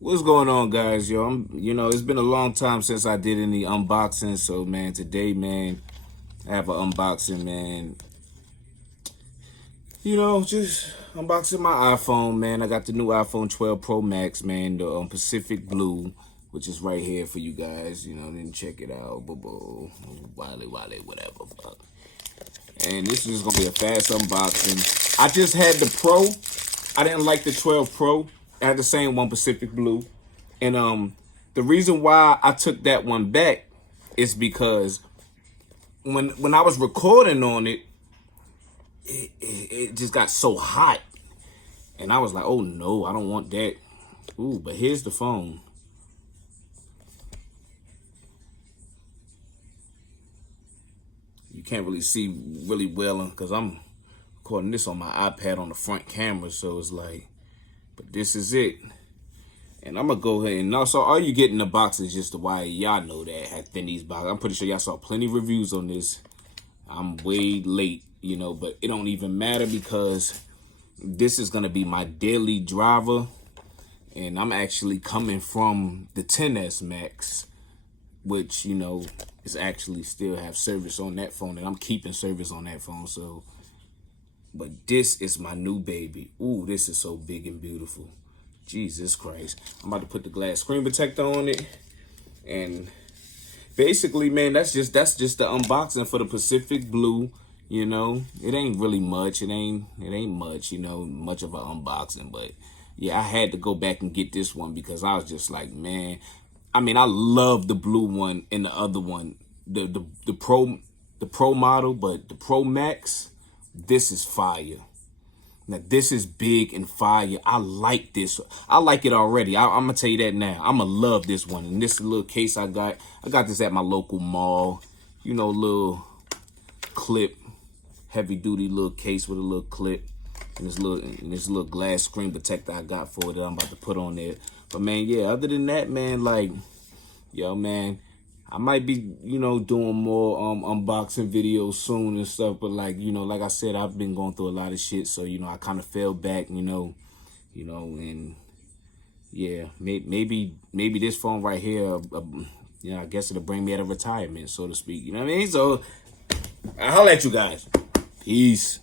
What's going on, guys? Yo, it's been a long time since I did any unboxing. So, man, today, man, I have an unboxing, man. Just unboxing my iPhone, man. I got the new iPhone 12 Pro Max, man, the Pacific Blue, which is right here for you guys. Then check it out. Wally, whatever. Fuck. And this is gonna be a fast unboxing. I just had the Pro. I didn't like the 12 Pro. I had the same one, Pacific Blue. And the reason why I took that one back is because when I was recording on it, it just got so hot. And I was like, oh no, I don't want that. Ooh, but here's the phone. You can't really see really well because I'm recording this on my iPad on the front camera. So it's like, but this is it. And I'm going to go ahead and also all you get in the box is just the why y'all know that how thin these boxes. I'm pretty sure y'all saw plenty of reviews on this. I'm way late, but it don't even matter because this is going to be my daily driver. And I'm actually coming from the 10S Max, which, is actually still have service on that phone. And I'm keeping service on that phone. So, but this is my new baby. Ooh, this is so big and beautiful. Jesus Christ. I'm about to put the glass screen protector on it. And basically, man, that's just the unboxing for the Pacific Blue. It ain't really much. It ain't much, much of an unboxing. But yeah, I had to go back and get this one because I was just like, man. I mean, I love the blue one and the other one, the Pro model, but the Pro Max, this is fire. Now, this is big and fire. I like this. I like it already. I'm going to tell you that now. I'm going to love this one. And this little case I got this at my local mall. Little clip, heavy-duty little case with a little clip. And this little glass screen protector I got for it that I'm about to put on there. But, man, yeah, other than that, man, like, yo, man, I might be, doing more unboxing videos soon and stuff. But like I said, I've been going through a lot of shit. So, I kind of fell back, and yeah, maybe this phone right here, I guess it'll bring me out of retirement, so to speak. You know what I mean? So I'll holler at you guys. Peace.